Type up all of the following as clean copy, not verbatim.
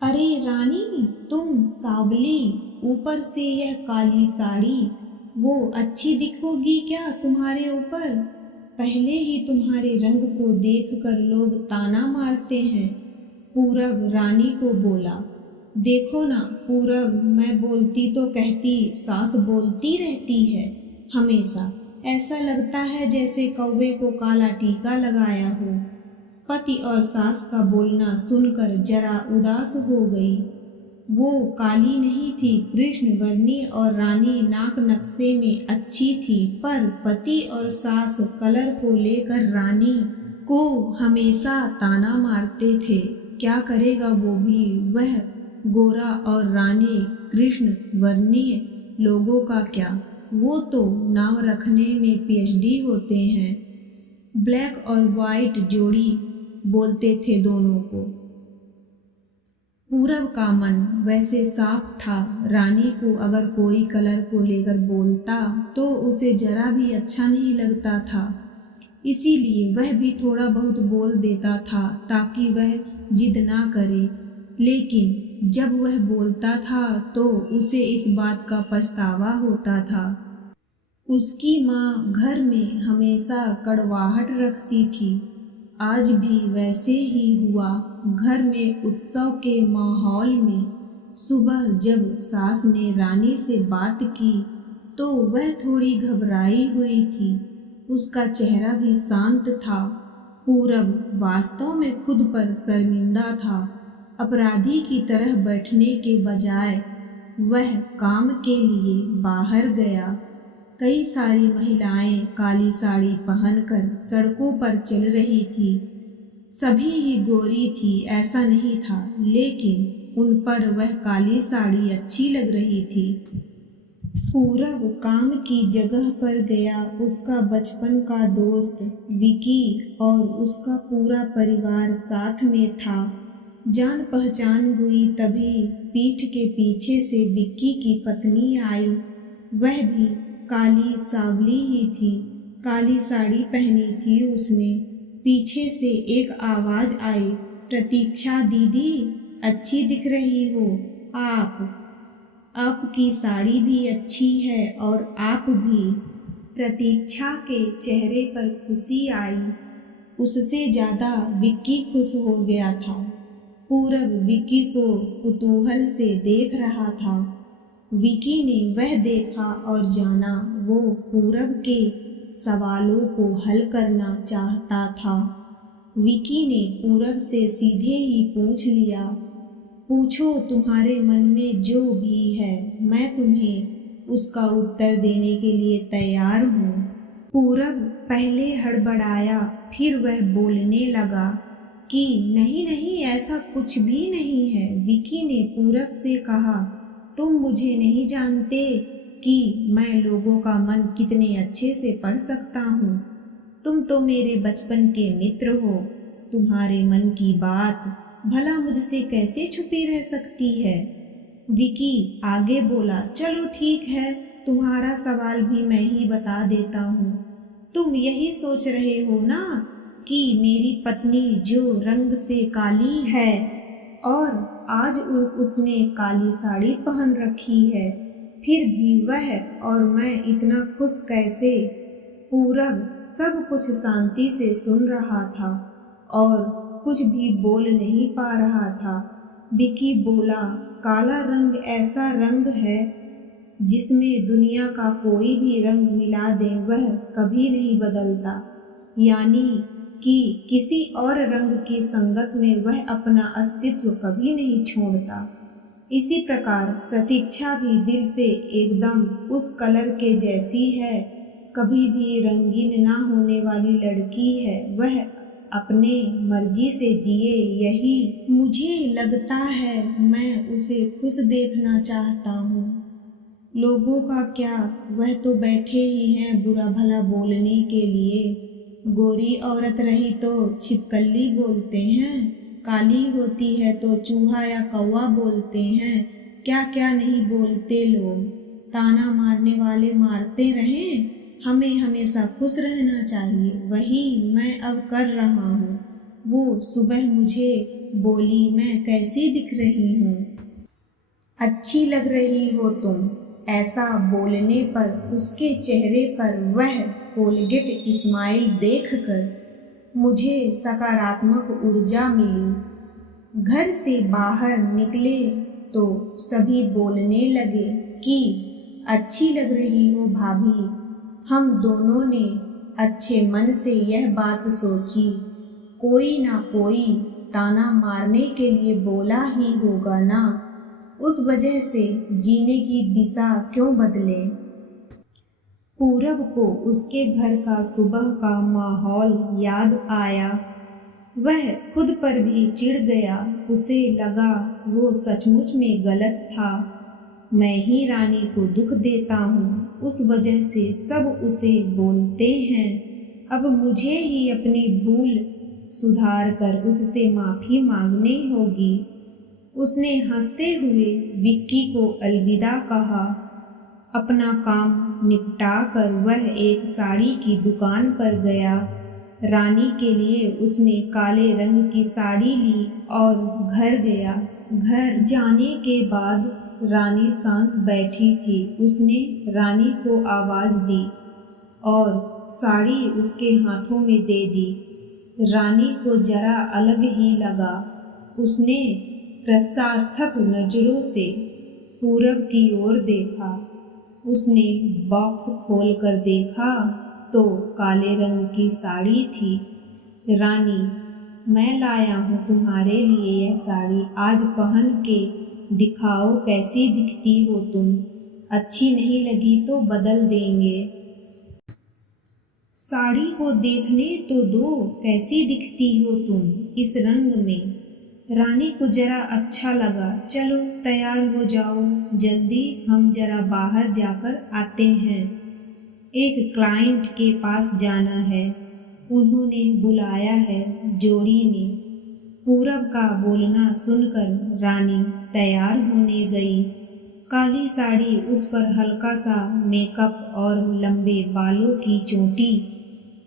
अरे रानी, तुम सावली, ऊपर से यह काली साड़ी, वो अच्छी दिखोगी क्या तुम्हारे ऊपर? पहले ही तुम्हारे रंग को देखकर लोग ताना मारते हैं। पूरब रानी को बोला। देखो ना पूरब, मैं बोलती तो कहती, सास बोलती रहती है हमेशा। ऐसा लगता है जैसे कौवे को काला टीका लगाया हो। पति और सास का बोलना सुनकर जरा उदास हो गई। वो काली नहीं थी, कृष्ण वर्णी और रानी नाक नक्शे में अच्छी थी, पर पति और सास कलर को लेकर रानी को हमेशा ताना मारते थे। क्या करेगा वो भी, वह गोरा और रानी कृष्ण वर्णीय लोगों का क्या, वो तो नाम रखने में पीएचडी होते हैं। ब्लैक और वाइट जोड़ी बोलते थे दोनों को। पूरब का मन वैसे साफ था, रानी को अगर कोई कलर को लेकर बोलता तो उसे जरा भी अच्छा नहीं लगता था। इसीलिए वह भी थोड़ा बहुत बोल देता था ताकि वह जिद ना करे। लेकिन जब वह बोलता था तो उसे इस बात का पछतावा होता था। उसकी माँ घर में हमेशा कड़वाहट रखती थी। आज भी वैसे ही हुआ। घर में उत्सव के माहौल में सुबह जब सास ने रानी से बात की तो वह थोड़ी घबराई हुई थी। उसका चेहरा भी शांत था। पूरब वास्तव में खुद पर शर्मिंदा था। अपराधी की तरह बैठने के बजाय वह काम के लिए बाहर गया। कई सारी महिलाएं काली साड़ी पहनकर सड़कों पर चल रही थी। सभी ही गोरी थी ऐसा नहीं था, लेकिन उन पर वह काली साड़ी अच्छी लग रही थी। पूरब काम की जगह पर गया। उसका बचपन का दोस्त विकी और उसका पूरा परिवार साथ में था। जान पहचान हुई तभी पीठ के पीछे से विक्की की पत्नी आई। वह भी काली सावली ही थी। काली साड़ी पहनी थी उसने। पीछे से एक आवाज आई, प्रतीक्षा दीदी, अच्छी दिख रही हो आपकी साड़ी भी अच्छी है और आप भी। प्रतीक्षा के चेहरे पर खुशी आई। उससे ज्यादा विक्की खुश हो गया था। पूरब विक्की को कुतूहल से देख रहा था। विकी ने वह देखा और जाना वो पूरब के सवालों को हल करना चाहता था। विकी ने पूरब से सीधे ही पूछ लिया, पूछो तुम्हारे मन में जो भी है, मैं तुम्हें उसका उत्तर देने के लिए तैयार हूँ। पूरब पहले हड़बड़ाया, फिर वह बोलने लगा कि नहीं नहीं, ऐसा कुछ भी नहीं है। विकी ने पूरब से कहा, तुम मुझे नहीं जानते कि मैं लोगों का मन कितने अच्छे से पढ़ सकता हूँ। तुम तो मेरे बचपन के मित्र हो। तुम्हारे मन की बात भला मुझसे कैसे छुपी रह सकती है। विकी आगे बोला, चलो ठीक है, तुम्हारा सवाल भी मैं ही बता देता हूँ। तुम यही सोच रहे हो ना कि मेरी पत्नी जो रंग से काली है और आज उसने काली साड़ी पहन रखी है, फिर भी वह और मैं इतना खुश कैसे। पूरब सब कुछ शांति से सुन रहा था और कुछ भी बोल नहीं पा रहा था। विकी बोला, काला रंग ऐसा रंग है जिसमें दुनिया का कोई भी रंग मिला दे वह कभी नहीं बदलता, यानी कि किसी और रंग की संगत में वह अपना अस्तित्व कभी नहीं छोड़ता। इसी प्रकार प्रतीक्षा भी दिल से एकदम उस कलर के जैसी है, कभी भी रंगीन ना होने वाली लड़की है। वह अपने मर्जी से जिए, यही मुझे लगता है। मैं उसे खुश देखना चाहता हूँ। लोगों का क्या, वह तो बैठे ही हैं बुरा भला बोलने के लिए। गोरी औरत रही तो छिपकली बोलते हैं, काली होती है तो चूहा या कौवा बोलते हैं। क्या क्या नहीं बोलते लोग। ताना मारने वाले मारते रहें, हमें हमेशा खुश रहना चाहिए। वही मैं अब कर रहा हूँ। वो सुबह मुझे बोली, मैं कैसी दिख रही हूँ? अच्छी लग रही हो तुम। ऐसा बोलने पर उसके चेहरे पर वह कोलगेट स्माइल देखकर मुझे सकारात्मक ऊर्जा मिली। घर से बाहर निकले तो सभी बोलने लगे कि अच्छी लग रही हो भाभी। हम दोनों ने अच्छे मन से यह बात सोची, कोई ना कोई ताना मारने के लिए बोला ही होगा ना, उस वजह से जीने की दिशा क्यों बदले। पूरब को उसके घर का सुबह का माहौल याद आया। वह खुद पर भी चिढ़ गया। उसे लगा वो सचमुच में गलत था। मैं ही रानी को दुख देता हूँ, उस वजह से सब उसे बोलते हैं। अब मुझे ही अपनी भूल सुधार कर उससे माफ़ी मांगनी होगी। उसने हंसते हुए विक्की को अलविदा कहा। अपना काम निपटा कर वह एक साड़ी की दुकान पर गया। रानी के लिए उसने काले रंग की साड़ी ली और घर गया। घर जाने के बाद रानी शांत बैठी थी। उसने रानी को आवाज़ दी और साड़ी उसके हाथों में दे दी। रानी को जरा अलग ही लगा। उसने प्रश्नार्थक नज़रों से पूरब की ओर देखा। उसने बॉक्स खोलकर देखा तो काले रंग की साड़ी थी। रानी, मैं लाया हूँ तुम्हारे लिए यह साड़ी, आज पहन के दिखाओ कैसी दिखती हो तुम। अच्छी नहीं लगी तो बदल देंगे। साड़ी को देखने तो दो, कैसी दिखती हो तुम इस रंग में। रानी को जरा अच्छा लगा। चलो तैयार हो जाओ, जल्दी हम जरा बाहर जाकर आते हैं, एक क्लाइंट के पास जाना है, उन्होंने बुलाया है। जोड़ी ने पूरब का बोलना सुनकर रानी तैयार होने गई। काली साड़ी, उस पर हल्का सा मेकअप और लंबे बालों की चोटी।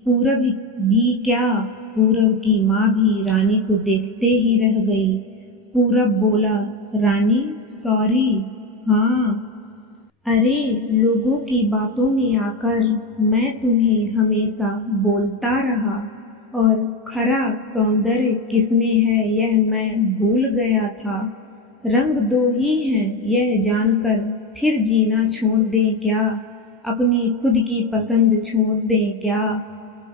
पूरब भी क्या, पूरब की माँ भी रानी को देखते ही रह गई। पूरब बोला, रानी सॉरी। हाँ, अरे लोगों की बातों में आकर मैं तुम्हें हमेशा बोलता रहा और खरा सौंदर्य किसमें है यह मैं भूल गया था। रंग दो ही हैं यह जानकर फिर जीना छोड़ दें क्या, अपनी खुद की पसंद छोड़ दें क्या।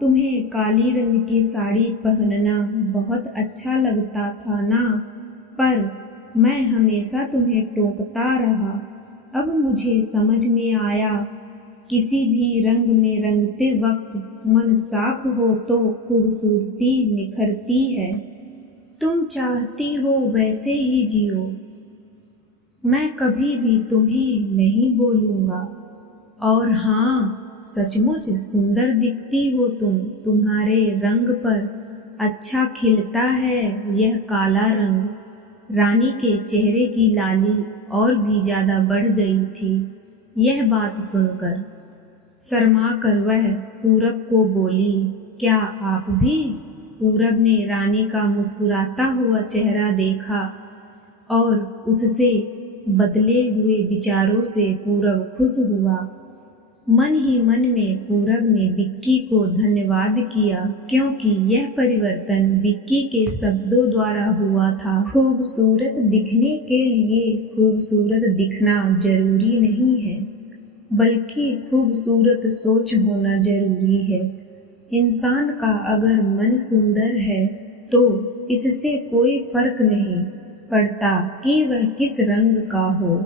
तुम्हें काली रंग की साड़ी पहनना बहुत अच्छा लगता था ना, पर मैं हमेशा तुम्हें टोकता रहा। अब मुझे समझ में आया, किसी भी रंग में रंगते वक्त मन साफ हो तो खूबसूरती निखरती है। तुम चाहती हो वैसे ही जियो, मैं कभी भी तुम्हें नहीं बोलूँगा। और हाँ, सचमुच सुंदर दिखती हो तुम, तुम्हारे रंग पर अच्छा खिलता है यह काला रंग। रानी के चेहरे की लाली और भी ज़्यादा बढ़ गई थी यह बात सुनकर। शर्मा कर वह पूरब को बोली, क्या आप भी? पूरब ने रानी का मुस्कुराता हुआ चेहरा देखा और उससे बदले हुए विचारों से पूरब खुश हुआ। मन ही मन में पूरब ने विक्की को धन्यवाद किया, क्योंकि यह परिवर्तन विक्की के शब्दों द्वारा हुआ था। खूबसूरत दिखने के लिए खूबसूरत दिखना जरूरी नहीं है, बल्कि खूबसूरत सोच होना जरूरी है। इंसान का अगर मन सुंदर है तो इससे कोई फर्क नहीं पड़ता कि वह किस रंग का हो।